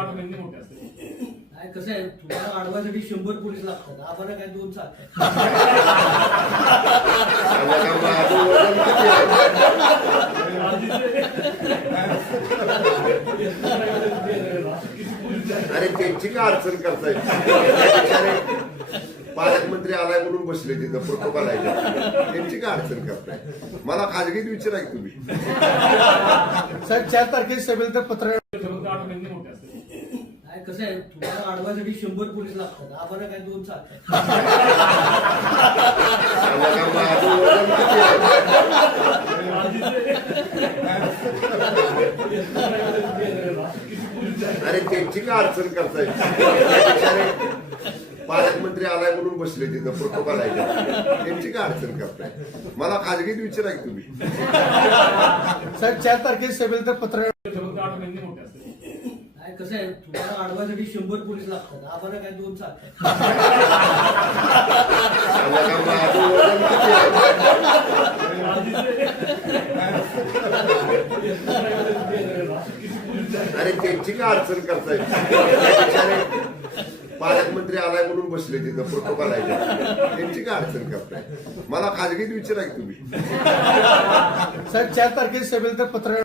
काय कसं आहे, तुम्हाला अडवायसाठी 100 पोलीस लागतात, आम्हाला काय 2 चालतात. अरे त्यांची का अडचण करताय? पालकमंत्री आलाय म्हणून बसले तिथं प्रोटोकॉल आहे त्यांची का अडचण करताय? मला खाजगीत विचारा की तुम्ही. साहेब 4 तारखेला सभेला तर पत्र काय कसं आहे, तुम्हाला अडवायसाठी 100 पोलीस लागतात, आम्हाला काय 2 चालतात. अरे त्यांची का अडचण करताय? पालकमंत्री आलाय म्हणून बसले तिथं प्रोटोकॉल आहे त्यांची का अडचण करताय? मला खाजगीत विचारा की तुम्ही. साहेब 4 तारखेला सभेला तर पत्र काय कसं आहे, तुम्हाला अडवायसाठी 100 पोलीस लागतात, आम्हाला काय 2 चालतात. अरे त्यांची का अडचण करताय? पालकमंत्री आलाय म्हणून बसले तिथं प्रोटोकॉल आहे त्यांची का अडचण करताय? मला खाजगीत विचारा की तुम्ही. साहेब 4 तारखेला सभेला तर पत्र